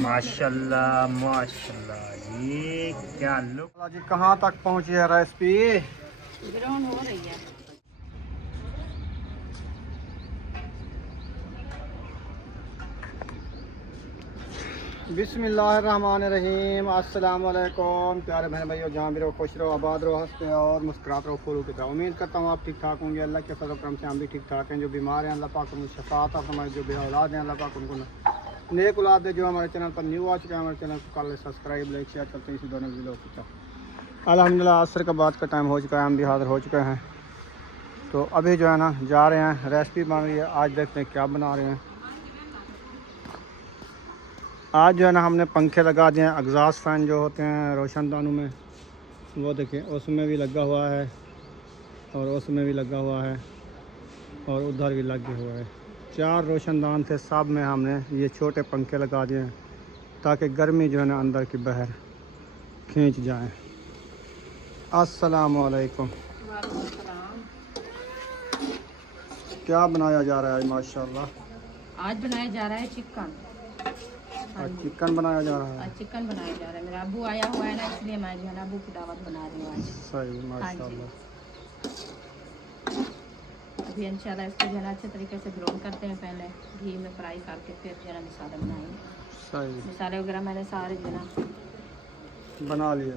माशाल्लाह माशाल्लाह, ये क्या लुक। जी कहाँ तक पहुँची है रेसिपी? ग्राउंड हो रही है। बिस्मिल्लाहिर्रहमानिर्रहीम। अस्सलाम वालेकुम प्यारे बहन भाइयों, जहाँ भी रहो खुश रहो, आबाद रहो, हंसते रहो और मुस्कुराते रहो फूलों की तरह। उम्मीद करता हूँ आप ठीक ठाक होंगे। अल्लाह के फजल करम से हम भी ठीक ठाक हैं। जो बीमार हैं अल्लाह पाक उनको शफात और हमारे जो बे औलाद हैं अल्लाह पाक उनको नेक औलाद है। जो हमारे चैनल पर न्यू आ चुके हैं, हमारे चैनल को कर सब्सक्राइब लाइक शेयर करते हैं। इसी दोनों वीडियो को अल्हम्दुलिल्लाह असर के बाद का टाइम हो चुका है, हम भी हाजिर हो चुके हैं। तो अभी जो है ना जा रहे हैं, रेसिपी बन रही है। आज देखते हैं क्या बना रहे हैं। आज जो है ना हमने पंखे लगा दिए हैं, एग्जॉस्ट फैन जो होते हैं रोशनदानों में, वो देखें उसमें भी लगा हुआ है और उसमें भी लगा हुआ है और उधर भी लगे हुआ है। 4 रोशनदान थे, सब में हमने ये छोटे पंखे लगा दिए हैं ताकि गर्मी जो है ना अंदर की बाहर खींच जाए। अस्सलाम वालेकुम। क्या बनाया जा रहा है माशाल्लाह? आज बनाया जा रहा है चिकन। आज चिकन बनाया जा रहा है। आज चिकन बनाया जा रहा है। मेरा अबू आया हुआ है ना, इसलिए मैं जो है ना अबू की दावत बना रही हूँ आज। सही माशाल्लाह। अभी इंशाल्लाह इसको जो है ना अच्छे तरीके से ग्रोन करते हैं, पहले घी में फ्राई करके फिर जो है ना मसाला बनाएंगे। सही मसाले वगैरह मैंने सारे जो है ना बना लिए,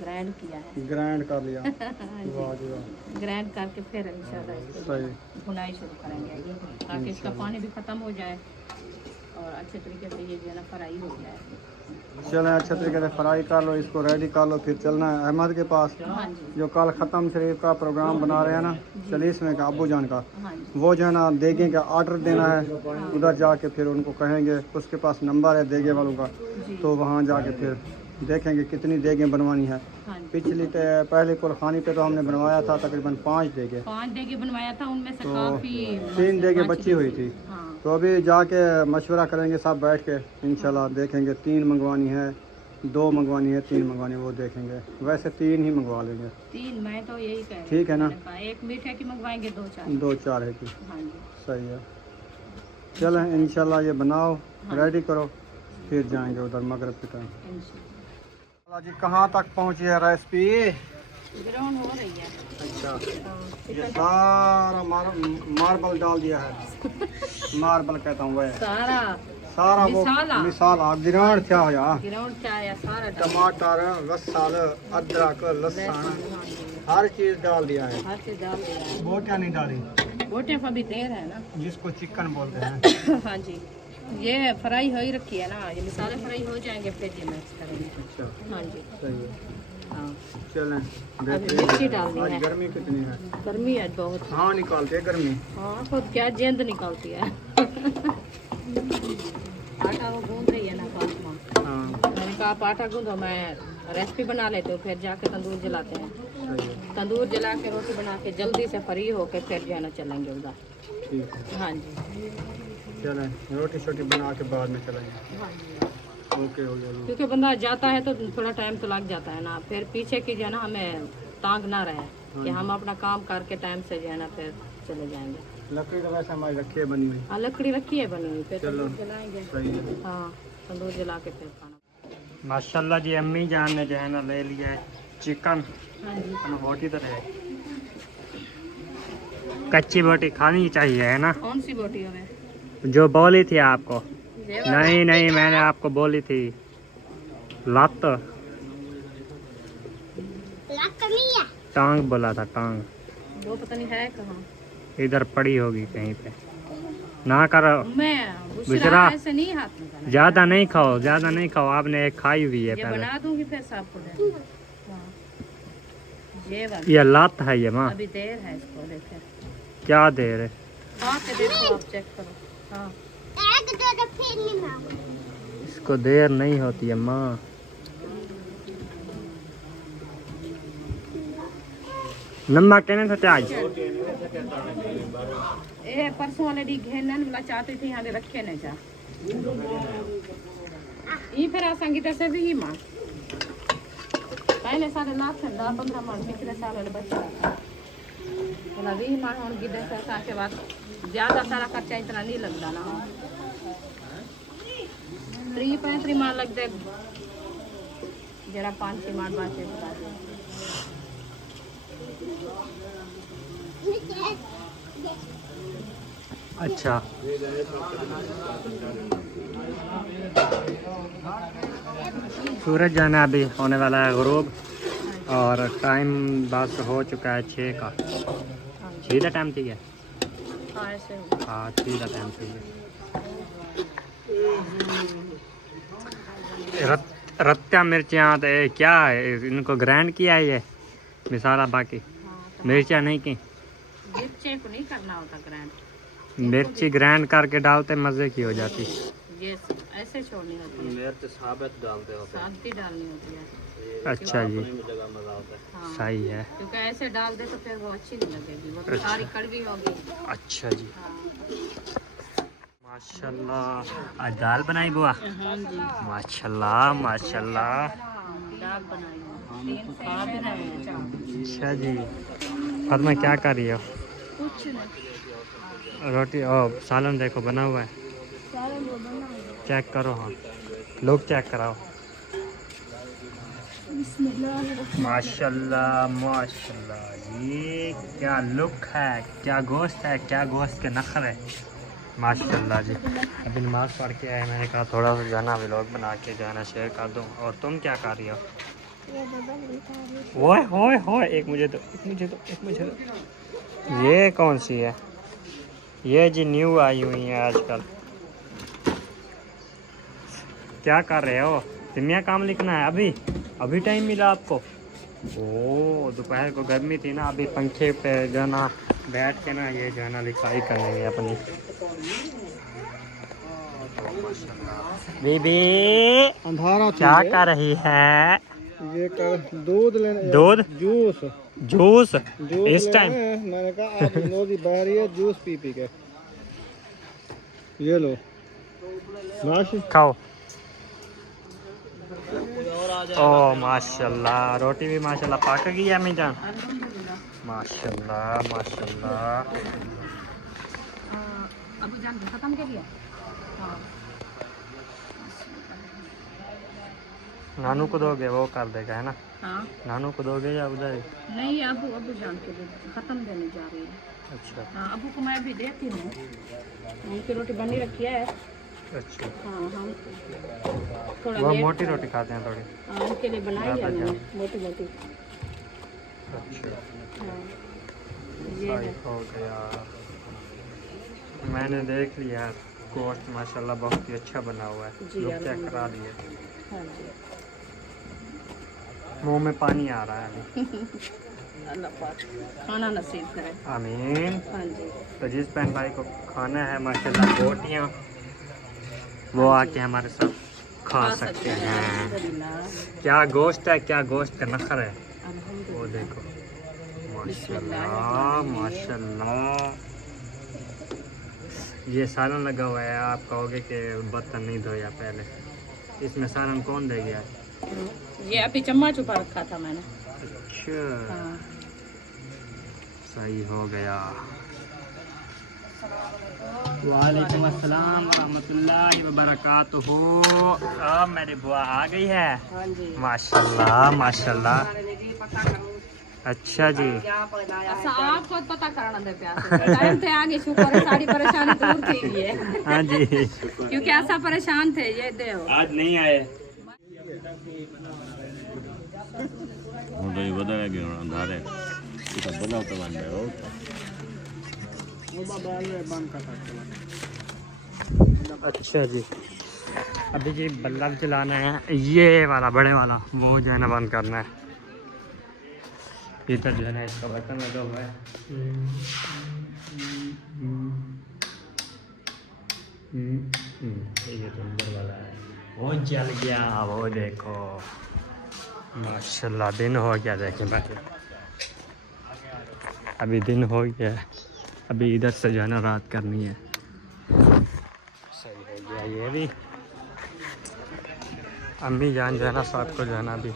ग्राइंड किया है। ग्राइंड कर लिया। वाह जी वाह। ग्राइंड करके फिर इंशाल्लाह इसको सही भुनाई शुरू करेंगे ताकि इसका पानी भी ख़त्म हो जाए और अच्छे तरीके से ये जो है ना फ्राई हो जाए। चलें अच्छे तरीके से फ्राई कर लो, इसको रेडी कर लो, फिर चलना है अहमद के पास। हाँ जी। जो कल ख़त्म शरीफ का प्रोग्राम बना रहे हैं ना 40वें का अब्बू जान का, हाँ जी। वो जो है ना देगे का ऑर्डर देना है। उधर जाके फिर उनको कहेंगे, उसके पास नंबर है देगे वालों का, तो वहाँ जाके फिर देखेंगे कितनी देगें बनवानी है। हाँ जी। पिछली पहले कुलखानी पे तो हमने बनवाया था तकरीबन 5 देगे, 5 देगे बनवाया था, उनमें से तो काफ़ी 3 देगे बची हुई थी। हाँ। तो अभी जाके मशवरा करेंगे सब बैठ के, इंशाल्लाह देखेंगे 3 मंगवानी है, 2 मंगवानी है, 3 मंगवानी है, वो देखेंगे। वैसे 3 ही मंगवा लेंगे। 3 मैं तो यही कह रही ठीक है ना? एक मीठे की मंगवाएंगे, 2-4। 2-4 है की। हाँ जी। सही है। चलें इंशाल्लाह ये बनाओ, रेडी करो, फिर जाएंगे उधर मगरब के टाइम। इंशाल्लाह। जी कहाँ तक पहुँची है रेसिपी? ग्राउंड हो रही है। अच्छा, ये सारा मार्बल डाल दिया है। मार्बल कहता हूँ वह सारा वो मिसाला गिरान क्या हो या ग्राउंड क्या है सारा टमाटर, लहसुन, अदरक, लहसुन हर चीज़ डाल दिया है। हर चीज डाल दिया है। बोटियाँ नहीं डाली, बोटे पर भी देर है ना। जिसको चिकन बोलते हैं। हाँ जी। ये फ्राई हो ही रखी है ना, ये मसाले फ्राई हो जाएंगे फिर ये मिक्स करेंगे। अच्छा हाँ जी। सही है। हाँ। चलें अभी मिर्ची डालनी आज है। गर्मी कितनी है? गर्मी है बहुत। हाँ निकालते हैं गर्मी। हाँ खुद क्या जेंद निकलती है। आटा वो गूंद रही है ना फातिमा। हाँ मैंने कहा आप आटा गूंदो, मैं रेसिपी बना लेते हो, फिर जाके तंदूर जलाते हैं। सही है। तंदूर जला के रोटी बना के जल्दी से फ्री होके फिर जाना चलेंगे उधर। ठीक है हाँ जी। चलें रोटी शोटी बना के बाद में चलेंगे। हाँ जी। ओके हो गया। क्योंकि बंदा जाता है तो थोड़ा टाइम तो लग जाता है ना, फिर पीछे की जो है ना हमें तांग ना रहे कि हम अपना काम करके टाइम से जो है ना फिर चले जाएंगे। लकड़ी तो वैसे हमारी रखी है बनी हुई। हाँ लकड़ी रखी है बनी हुई, फिर चलो तंदूर जलाएंगे। सही है। हाँ तंदूर जला के फिर खाना। माशाल्लाह जी, अम्मी जान ने जो है ना ले लिया है चिकन। हाँ जी। बोटी तो है, कच्ची बोटी खानी चाहिए है ना। कौन सी बोटी है? जो बोली थी आपको। नहीं नहीं, मैंने आपको बोली थी लात टांग बोला था, टांग वो पता नहीं है कहाँ। इधर पड़ी होगी कहीं पे। ना करो मैं बुशरा, ऐसे नहीं हाथ में ज्यादा नहीं खाओ, ज्यादा नहीं खाओ, आपने एक खाई हुई है ये पहले। बना दूंगी फिर सबको दे। हाँ। ये वाली ये लात है ये माँ। अभी देर है इसको, देखे क्या देर है? खा के देखो, आप चेक करो। हाँ इसको देर नहीं होती है माँ। नम्मा कहने थे आज ए परसों वाले डी घेरने वाला चाहती थी, यहाँ रखे नहीं जा ये फिर संगीता से भी ही माँ पहले सारे लाख 10-15 मन पिछले साल वाले बच्चे बोला भी माँ हम गिद्दे से के बाद ज्यादा सारा खर्चा इतना नहीं लगता ना। 3-5 मार लग दे जरा 5-6 मार बात है बता दे। अच्छा सूरज जाना अभी होने वाला है गुरूब और टाइम बस हो चुका है 6 का। सीधा टाइम थी क्या? हाँ ऐसे हो। हाँ सीधा टाइम थी। रत्ता मिर्चियाँ तो ये क्या है, इनको ग्राइंड किया है ये मिसाला, बाकी मिर्चियाँ नहीं की। मिर्ची को नहीं करना होता ग्राइंड, मिर्ची ग्राइंड करके डालते मज़े की हो जाती। ये ऐसे छोड़नी होती है, मिर्च साबित डालते हो शांति डालनी होती है। अच्छा जी जगह मजा आता है। हाँ सही है। क्योंकि ऐसे डाल दे तो फिर वो अच्छी नहीं लगेगी, वो तो सारी कड़वी होगी। अच्छा जी हाँ माशाल्लाह। आज दाल बनाई बुआ? हाँ जी माशाल्लाह माशाल्लाह। दाल बनाई है, 3 खा भी रहे हैं। अच्छा जी फातिमा क्या कर रही हो? कुछ नहीं, रोटी और सालन देखो बना हुआ है, सारा वो बना है। चेक करो। हाँ लोग चेक कराओ। माशाल्लाह माशाल्लाह, ये क्या लुक है, क्या गोश्त है, क्या गोश्त के नखरे। माशाल्लाह जी। अभी नमाज़ पढ़ के आए, मैंने कहा थोड़ा सा जाना व्लॉग बना के जाना शेयर कर दूँ। और तुम क्या कर रही हो? ओए होए होए, एक मुझे दो, एक मुझे दो, एक मुझे दो। ये कौन सी है? ये जी न्यू आई हुई है आजकल। क्या कर रहे हो? दुनिया काम लिखना है अभी? अभी टाइम मिला आपको? ओ दोपहर को गर्मी थी ना, अभी पंखे पे जो है ना बैठ के ना ये जो है ना लिखाई करेंगे अपनी। बीबी अंधारा क्या कर रही है? ये कर दूध लेने, दूध जूस जूस जूस इस टाइम? मैंने कहा आप नोजी बह रही है, जूस पी पी के। ये लो नाश खाओ। ओ माशाल्लाह, रोटी भी माशाल्लाह पक गई है अम्मी जान। माशाल्लाह माशाल्लाह। अभी जान खत्म कर दिया। हाँ नानू को दोगे वो कर देगा है ना? हाँ नानू को दोगे या उधर? नहीं, अबू अबू जान के खत्म देने जा रही है। अच्छा हाँ अबू को मैं भी देती हूँ, उनकी रोटी बनी रखी है। अच्छा हाँ हम थोड़ा वो लेट मोटी रोटी खाते हैं थोड़ी। हाँ उनके लिए बनाई है मैंने मोटी मोटी। अच्छा हाँ ये सही है। हो गया। मैंने देख लिया गोश्त माशाल्लाह बहुत ही अच्छा बना हुआ है। जी, लोग चेक करा लिए। हाँ जी मुंह में पानी आ रहा है अभी। अल्लाह पाक खाना नसीब करे। आमीन। हाँ जी तो जिस बहन भाई को खाना है माशाल्लाह बोटियाँ, वो आके हमारे साथ खा सकते हैं। अल्हम्दुलिल्लाह क्या गोश्त है, क्या गोश्त का नखर है। वो अल्हम्दुलिल्लाह। देखो माशाल्लाह माशाल्लाह। ये सालन लगा हुआ है, आप कहोगे कि बर्तन नहीं धोया पहले। इसमें सालन कौन दे गया? ये अभी चम्मच ऊपर रखा था मैंने। अच्छा हाँ सही हो गया। वालेकुम अस्सलाम रहमतुल्लाहि व बरकातुहू। अब मेरी बुआ आ गई है। हाँ जी माशाल्लाह माशाल्लाह। अच्छा जी अच्छा आपको पता करना दे प्यार टाइम थे आगे शुक्र है सारी परेशानी दूर थी है। हाँ जी क्योंकि ऐसा परेशान थे ये दे आज नहीं आए। अच्छा जी अभी जी बल्ब जलाना है, ये वाला बड़े वाला वो जो है ना बंद करना है। इधर जो है ना इसका बटन लगा हुआ है। ये तो अंदर वाला है, वो जल गया। वो देखो माशाल्लाह दिन हो गया। देखें भाई अभी दिन हो गया है, अभी इधर से जो है ना रात करनी है। सही हो गया ये भी। अम्मी जान जो है ना साथ को जो है ना अभी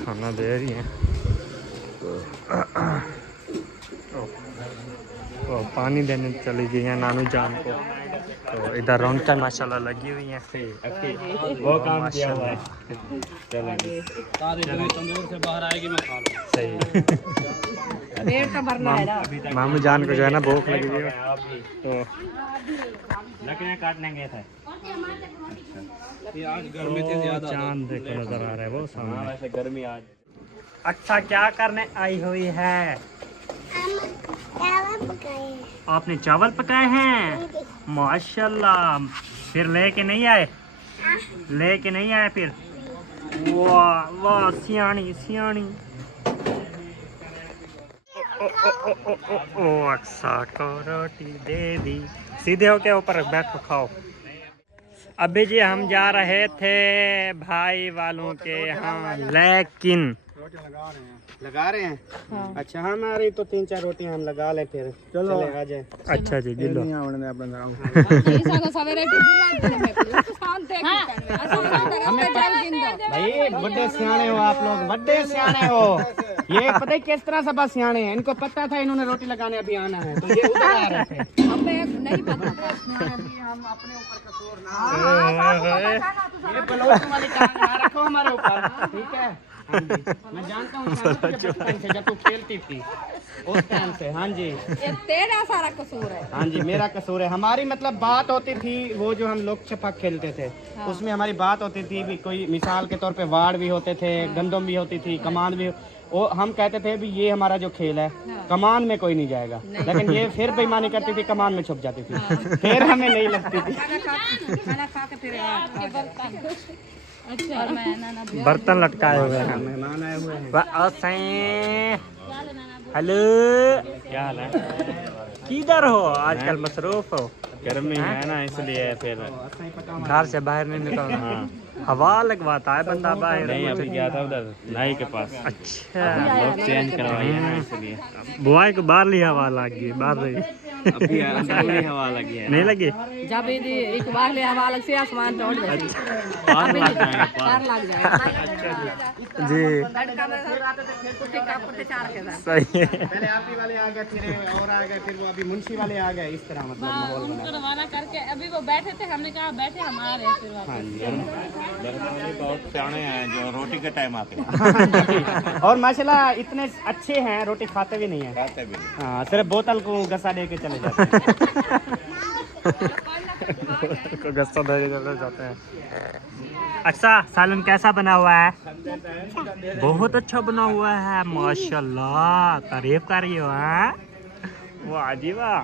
खाना दे रही हैं। पानी देने चली गई हैं नानू जान को। तो इधर रौनक माशाल्लाह लगी हुई है। वो काम किया हुआ है। तंदूर से बाहर आएगी मैं खा लूँ। सही। पेट का भरना है ना। मामू जान को जो है ना भूख लगी हुई है तो लकड़ियाँ काटने गए थे। ये आज गर्मी थी ज्यादा। चांद देखो नजर आ रहा है वो सामने। वैसे गर्मी आज। अच्छा क्या करने आई हुई है? चावल पकाए। आपने चावल पकाए हैं? माशाल्लाह। फिर लेके नहीं आए? लेके नहीं आए फिर? वाह वाह सियाणी सियाणी। ओ अक्सा को रोटी दे दी। सीधे होके ऊपर बैठो खाओ। अभी जी हम जा रहे थे भाई वालों के यहाँ, लेकिन रोटी लगा रहे हैं हाँ। अच्छा हमारी तो 3-4 रोटियां हम लगा ले फिर चलो आ जाए। अच्छा जी गिलो भाई बड़े सियाने हो आप लोग, बड़े सियाने हो। ये पता है किस तरह सब सियाने हैं, इनको पता था इन्होंने रोटी लगाने अभी आना है तो ये उधर आ रहे थे। हमें नहीं पता था। हम अपने ऊपर कसूर ना ये बलोच वाली टांग ना रखो हमारे ऊपर, ठीक है? हाँ जी मैं जानता हूँ बचपन से जब तू खेलती थी उस टाइम से। हाँ जी ये तेरा सारा कसूर है। हाँ जी मेरा कसूर है। हमारी मतलब बात होती थी वो जो हम लोग छपक खेलते थे हाँ। उसमें हमारी बात होती थी भी कोई मिसाल के तौर पे वार्ड भी होते थे हाँ। गंदम भी होती थी कमान भी। वो हम कहते थे भी ये हमारा जो खेल है हाँ। कमान में कोई नहीं जाएगा नहीं। लेकिन ये फिर बेईमानी करती थी, कमान में छुप जाती थी हाँ। फिर हमें नहीं लगती थी। अच्छा बर्तन लटकाए हुए हैं, मेहमान आए हुए हैं। हेलो क्या हाल है? किधर हो आजकल? मसरूफ हो? गर्मी है ना इसलिए फिर घर से बाहर नहीं निकलना। हाँ। हवा लगवाता है बंदा बाहर। नहीं अभी गया था उधर नाई के पास। अच्छा लोग चेंज करवाइए ना इसलिए। बुआई को बाहर ली हवा लगी, बाहर रही अभी अंदर में हवा लगी है। नहीं लगी? जब एक बार ले हवा लग से आसमान तोड़ दे। पार लग जाएगा, पार लग जाएगा जी सही है। पहले आप ही वाले आ गए फिर और आ गए फिर वो अभी मुंशी वाले आ गए, इस तरह मतलब माहौल बना। रवाना करके अभी वो बैठे थे, हमने कहा बैठे हम आ रहे हैं फिर हाँ जी बहुत सियाने हैं जो रोटी के टाइम आते हैं। और माशाल्लाह इतने अच्छे हैं, रोटी खाते भी नहीं है। खाते भी नहीं। हाँ सिर्फ बोतल को गस्सा दे के चले जाते हैं। को गस्सा दे के चले जाते हैं। अच्छा सालन कैसा बना हुआ है? बहुत अच्छा बना हुआ है माशाल्लाह। तारीफ कर रही हो? हाँ वाह जी वाह।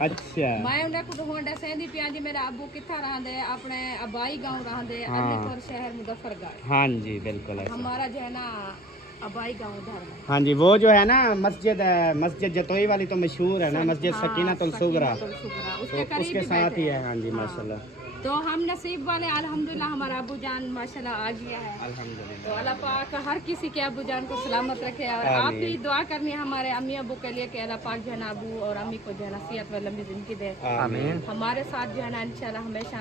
अच्छा मैं उन्हें कुछ होंडा सेंधी पियांजी मेरा अब्बू किथा रहंदे अपने अबाई गांव रहंदे अलीपुर शहर मुजफ्फरगढ़। हाँ जी बिल्कुल ऐसा। हमारा जो है ना अबाई गांव उधर है। हाँ जी वो जो है ना मस्जिद मस्जिद जतोई वाली तो मशहूर है ना, मस्जिद सकीनतुल सुगरा उसके साथ ही है। हाँ जी माशाल्लाह। तो हम नसीब वाले अल्हम्दुलिल्लाह, हमारा अबू जान माशाल्लाह आ गया है अल्हम्दुलिल्लाह। तो अल्लाह पाक हर किसी के अबू जान को सलामत रखे। और आप भी दुआ करनी है हमारे अम्मी अबू के लिए कि अल्लाह पाक जो है ना अबू और अम्मी को जो है ना सेहत व लंबी जिंदगी दे। आमीन। हमारे साथ जो है ना इंशाल्लाह हमेशा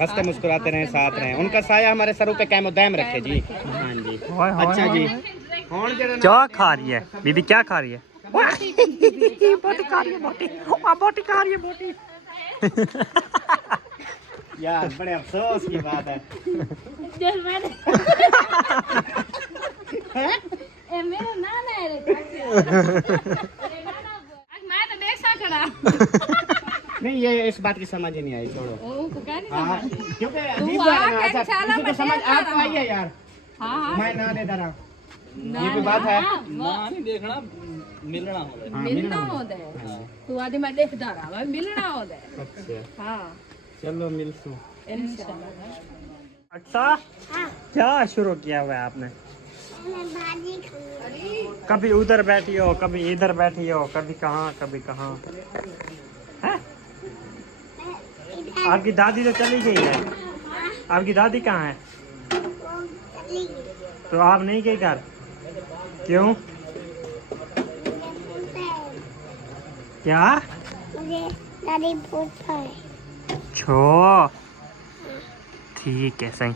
हंसते मुस्कुराते रहें, साथ रहें, उनका साया हमारे सरों पे कायम दायम रखे जी। हाँ जी अच्छा जी। क्या खा रही है बीबी? क्या खा रही है? बोटी खा रही है, बोटी बोटी खा रही है बोटी। यार बड़े अफसोस की बात है। मेरा नाना है मैं तो देख सकड़ा। नहीं ये इस बात की समझ ही नहीं आई, छोड़ो। हाँ क्योंकि अजीब तू बात है आके ना, इंशाल्लाह किसी को समझ मैं आपको आई है यार। हाँ मैं ना दे दरा ये भी बात है। देखना मिलना हो मिलना होता है। तू आदि मैं देखता रहा मैं मिलना होता है। अच्छा हाँ चलो मिलसू। इंशाल्लाह। अच्छा क्या शुरू किया हुआ है आपने? भाजी खानी। कभी उधर बैठी हो, कभी इधर बैठी हो, कभी कहाँ कभी कहाँ। हैं? आपकी दादी तो चली गई है। आपकी दादी कहाँ है? तो आप नहीं गए घर? क्यों? क्या? मुझे दादी पूछता है। छो ठीक है सही।